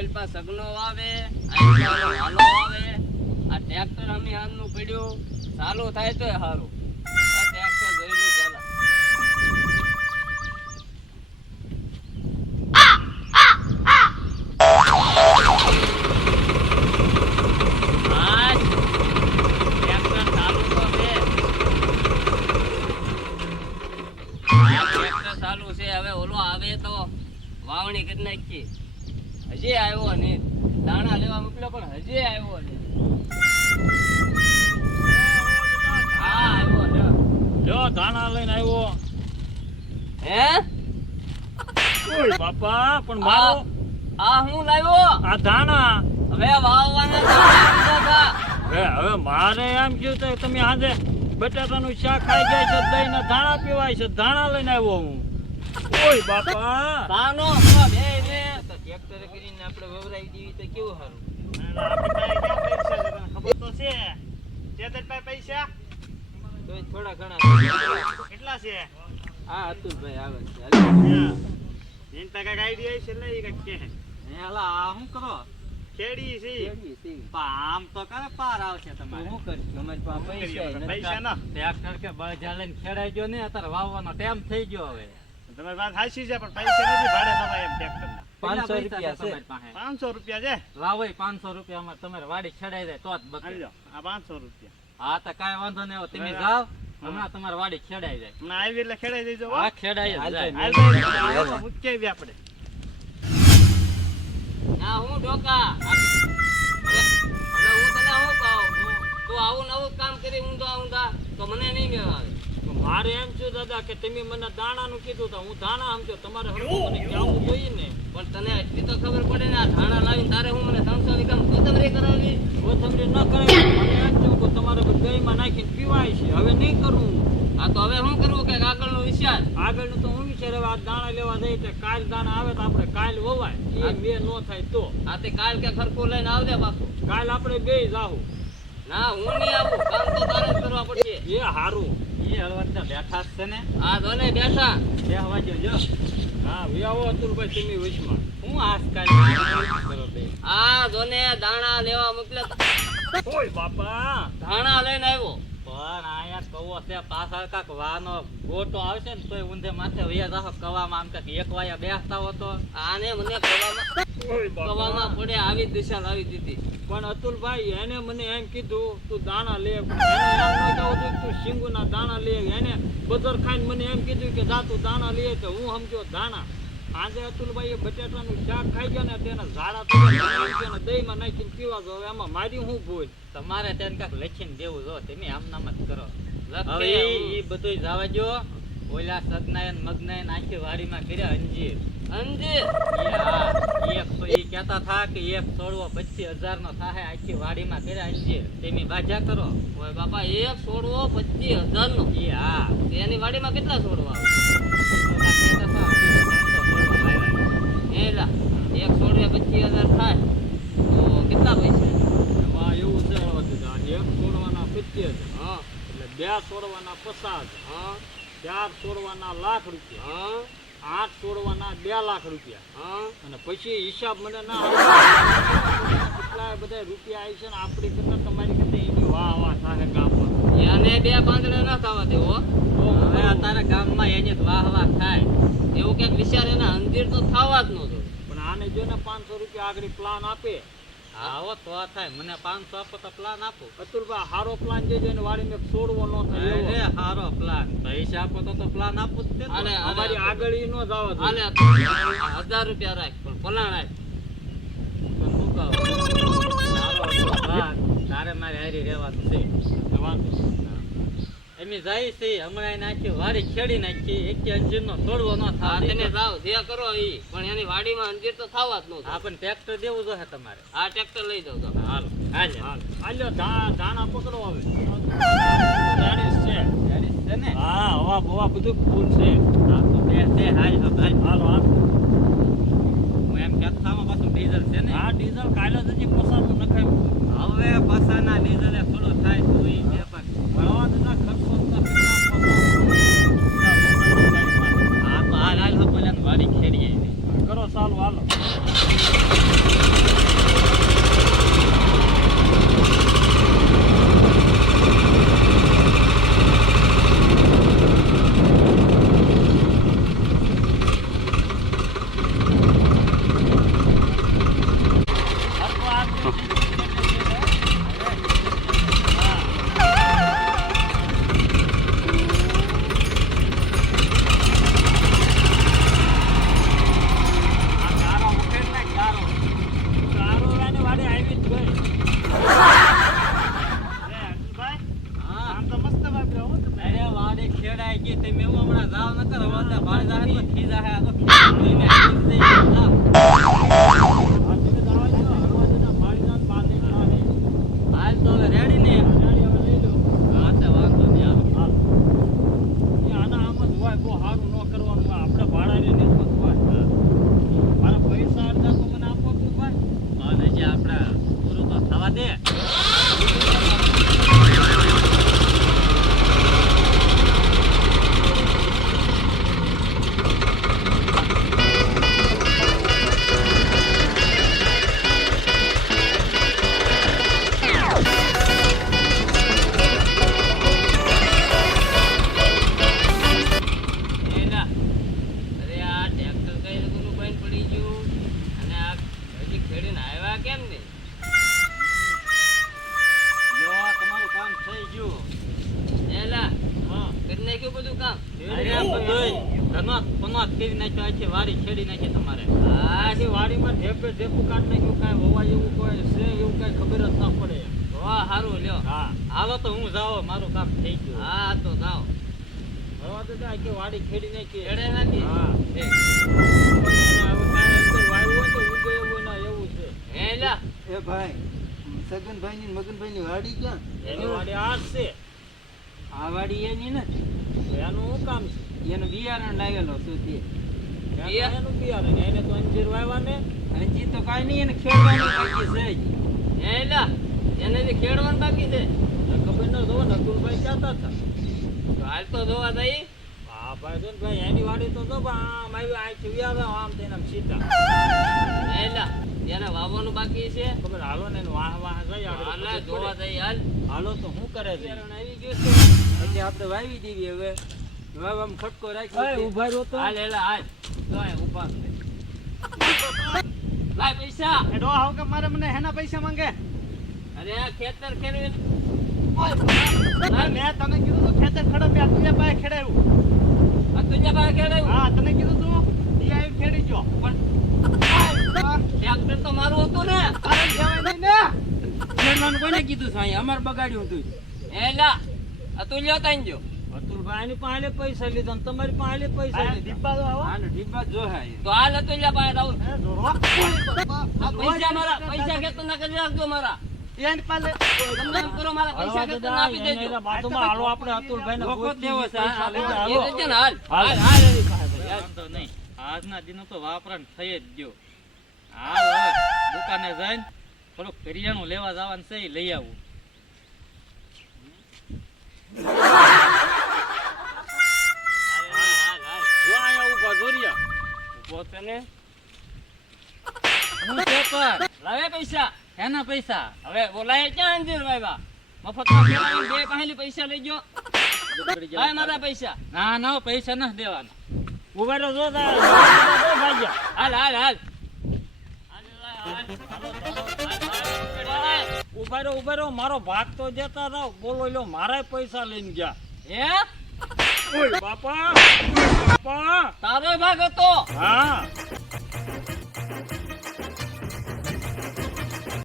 ઓલપા સગનો આવે હાલો આવે આ ટ્રેક્ટર અમે હાલનું પડ્યું ચાલુ થાય તોય સારું આ ટ્રેક્ટર જોઈ લો પેલા હવે ઓલો આવે તો વાવણી કરી નાખી હજી આવ્યો ને દાણા લેવા મોકલ્યો પણ હજી આવ્યો ને હા આવ્યો ને જો દાણા લઈને આવ્યો હે ઓય બાપા પણ મારો આ હું લાવ્યો આ દાણા હવે વાવવાના દાણા હવે મારે એમ કયું તો તમે આજે બટાટાનું શાક ખાઈ ગયા છે દહીં ના દાણા પીવાય છે દાણા લઈને આવ્યો હું ઓય બાપા તાનો બે ને તો ટ્રેક્ટર કરીને આપણે વવરાઈ દીવી તો કેવું સારું ખબર તો છે ચેતનભાઈ પૈસા તો થોડા ઘણા કેટલા છે હા અતુલભાઈ આવે છે એનતા કઈ આઈડિયા છે લઈ કઈ કે હેલા આ શું કરો ખેડી છે આમ તો કરે પાર આવશે તમારે શું કરશું અમારી પાસે પૈસા ના ટ્રેક્ટર કે બળજા લઈને ખેડાઈ ગયો ને અત્યારે વાવવાનો ટાઈમ થઈ ગયો હવે તમારી વાત હાચી છે પણ પૈસા નથી ભાડે નવા એમ ટ્રેક્ટર ના 500 રૂપિયા છે 500 રૂપિયા છે લાવો 500 રૂપિયા માં તમારે વાડી છડાઈ જાય તો જ બકે આ 500 રૂપિયા હા તો કાઈ વાંધો નહીં તમે જાવ હમણાં તમારે વાડી છડાઈ જાય હમણાં આવી એટલે ખેડાઈ દેજો હા ખેડાઈ જાય મૂકી આવી આપણે ના હું ઢોકા હવે હું તને શું કહું તું આવું નવું કામ કરી ઊંધા તો મને નહીં મેળવે મારે એમ છે દાદા કે તમે મને દાણાનું કીધું તો હું દાણા સમજો તમારે મને કહેવું જોઈએ ને પણ તને એટલી તો ખબર પડે ને આ ધાણા લાવીને તારે હું મને 300 વીઘા કોથમરી કરાવી કોથમરી ન કરાવી મને એમ કહું કે તમારે દહીંમાં નાખીને પીવાય છે હવે નહીં કરવું હા તો હવે શું કરવું કે આગળનો વિચાર આગળનું તો હું વિચાર હવે આ દાણા લેવા જઈએ તો કાલ દાણા આવે તો આપણે કાલ વવાય એ બે નો થાય તો હા તે કાલ કે ખરખું લઈને આવજે બાપુ કાલ આપણે બે જાવું ના હું નહીં આવું કામ તો તારે જ કરવા પડશે એ હારું એ હળવદના બેઠા છે ને આ જો ને બેઠા બેહવા જો હા વ્યાવો અતુલભાઈ તમે વચમાં હું આજકાલ કરો બે આ જો ને દાણા લેવા મોકલ્યા ઓય બાપા દાણા લઈને આવ્યો પણ આયા કવો છે પાછળ કાક વાનો ગોટો આવશે ને તોય ઊંધે માથે વયા જાહો કવામાં આમ કાક એક વાયા બેસતા હોતો આને મને કવામાં પડે આવી દિશા લાવી દીધી પણ અતુલભાઈ એને મને એમ કીધું તું દાણા લે એને એમ ન કહું તું શીંગુના દાણા લે એને બદર ખાઈને મને એમ કીધું કે જા તું દાણા લે તો હું સમજો દાણા આજે અતુલભાઈ બટાટાનું શાક ખાઈ ગયા ને તેના ઝાડા તો દહીંમાં નાખીને પીવા જો એમાં મારી હું ભૂલ તમારે તેને કાક લખીને દેવું જો તમે આમ નામ જ કરો હવે એ બધું જવા જો ઓલા સગનાયન મગનાયન આખી વાડીમાં કર્યા અંજીર એ કહેતા થા કે એક છોડવો 25,000 નો થાય આખી વાડીમાં કર્યા અંજીર તેની બાજા કરો ઓય બાપા એક છોડવો 25,000 નો એ હા એની વાડીમાં કેટલા છોડવા આવે એલા એક છોડવે 25,000 થાય તો કેટલા પૈસા એમાં એવું છે એક છોડવાના 25,000 હા એટલે બે છોડવાના 50,000 હા 4 છોડવાના લાખ રૂપિયા હા 8 છોડવાના 2 લાખ રૂપિયા હા અને પછી હિસાબ મને ના કેટલા બધા રૂપિયા આવી છે ને આપણી કરતા તમારી કરતા એની વાહ થાય ગામમાં એને બે પાંદડા ના થવા દેવો હવે તારા ગામમાં એની વાહ થાય એવું કઈક વિચાર એના અંજીર તો થવા જ નતો પણ આને જો ને 500 રૂપિયા આગળ પ્લાન આપે આવો તો થાય મને 500 આપો તો પ્લાન આપો અતુલભાઈ હારો પ્લાન જે છે ને વાડીમાં છોડવો ન થાય અરે હારો પ્લાન પૈસા આપો તો પ્લાન આપો જ તે અને અમારી આગળ ઈ ન જવા દો આલે 1000 રૂપિયા રાખ પણ પલાણ આપ પણ હું કહું તારે મારે હારી રહેવાનું છે વાંધો એમ જાય છે હમણાં નાખી વાડી ખેડી નાખી એક અંજીર નો છોડવો ન થાય તેને જાવ જે કરો ઈ પણ એની વાડીમાં અંજીર તો થવા જ ન થાય પણ ટ્રેક્ટર દેવું જોઈએ તમારે આ ટ્રેક્ટર લઈ જાવ તો હાલો હાલો દાણા પકડો હવે છે ને હા હવા બધું ફૂલ છે હા તો બે છે હાલો હાલો હું એમ કહેતામાં પાછું ડીઝલ છે ને હા ડીઝલ કાલે જ હજી પસારનું નખાયું હવે પસાના ડીઝલે થોડું થાય તો ઈ બે પર ભણવા દેના ખર્ચો હા તો હાલ બોલ્યા વાડી ખેડીએ કરો ચાલુ હાલો જવા દે. એલા, અરે આ ટ્રેક્ટર કઈ લોકોનું બંધ પડી ગયું અને આ હજી ખેડીને આવ્યા કેમ નહીં? જો આ તમારું કામ થઈ ગયું. એલા, હા. કરી નાખ્યું બધું કામ? અરે આ બધુંય પનોત કરી નાખ્યો, આખી વાડી છેડી નાખી તમારે. આખી વાડીમાં ઢેપે ઢેપું કાઢ નાખ્યું. કાંઈ હોવાય એવું કોઈ છે એવું કાંઈ ખબર જ ના પડે. વાહ, હારું લ્યો. હા હાલો તો હું જાઉં, મારું કામ થઈ ગયું. હા તો જાઓ. હવે તો ત્યાં આખી વાડી ખેડી નાખી. ખેડે નાખી? હા. ઠીક. એને હવે કાંઈ અંદર વાયુ હોય તો ઉગે એવું ના એવું છે. એલા, એ ભાઈ સગનભાઈ ની મગનભાઈ ની વાડી ક્યાં? એની વાડી આ જ છે. આ વાડી એની નથી, તો એનું શું કામ છે? એનું બિયારણ લાવેલો છું તે. એનું બિયારણ ને એને તો અંજીર વાવ્યા ને. હજી તો કાંઈ નહીં, એને ખેડવાનું બાકી છે જ. એલા, એને જે ખેડવાનું બાકી છે. તો ખબર ન જોવો ને અતુલભાઈ કહેતા હતા. તો હાલ તો જોવા જઈ. હા ભાઈ જો ને ભાઈ એની વાડી તો જો આમ આવી આથી વ્યાવે આમ થઈને આમ સીધા. એલા, એને વાવવાનું બાકી છે. ખબર હાલો ને એને વાહ વાહ જઈ હાલ આગળ જોવા જઈ હાલ. હાલો તો શું કરે છે? બિયારણ આવી ગયું છે. એટલે આપણે વાવી દેવી હવે. વાવવામાં ખટકો રાખ્યો ઓય છે. ઊભા રહ્યો તો. હાલ એલા હાલ. જો અહીં ઊભા છે. લાય પૈસા. એડો આવ કે મારે મને હેના પૈસા માંગે? અરે આ ખેતર ખેડવી. મેં તને કીધું તું ખેતર ખડે મેં તુજે પાસે ખેડાયું. આ તુજે પાસે ખેડાયું? હા તને કીધું તું ઈ આવી ખેડી ગયો. પણ ટ્રેક્ટર તો મારું હતું ને. તારે જવાય નહીં ને. ખેડવાનું કોને કીધું છે અહીંયા? અમારે બગાડ્યું હતું. એલા, આ તું લ્યો તાઈ જો. અતુલભાઈ ની પાસે પૈસા લીધા ને તમારી પાસે પૈસા લીધા. દીપા તો આવો. આનો ઢીબા જ જોહાય. તો હાલ અતુલ્યા પાસે આવું. હે જોરો. આ પૈસા મારા, પૈસા ખેતર ના કરી રાખજો મારા. એની પાસે તમને એમ કરો મારા પૈસા ખેતર ના આપી દેજો. બાજુમાં હાલો આપણે અતુલભાઈને લોકો ગોતી દેવો છે. પૈસા હા, લઈને હા, હાલો. એ દેજો ને હાલ. હાલ. હાલ, હાલ એની પાસે. વાંધો નહીં. આજના દિનો તો વાપરણ થઈ જ ગયો. હાલ હવે દુકાને જઈને થોડુંક કરિયાણું લેવા જવાનું છે, ઈ લઈ આવું. હાલ, હાલ. જો અહીંયા ઊભા જોરિયા. ઊભો છે ને? હું પેપર. લાવે પૈસા. એના પૈસા હવે બોલાય ક્યાં અંજીર વાવ્યા? મફતમાં ખેલાવી બે પહેલી પૈસા લઈ ગયો. લાય મારા પૈસા. ના ના, પૈસા નથી દેવાના. ઊભા રહો જો ભાગ્યા. હાલ, હાલ, હાલ. ઉભા રહો મારો ભાગ તો દેતા રહો. બોલો લ્યો મારા પૈસા લઈને ગયા. હે? ઓય બાપા બાપા. તારો ભાગ હતો. હા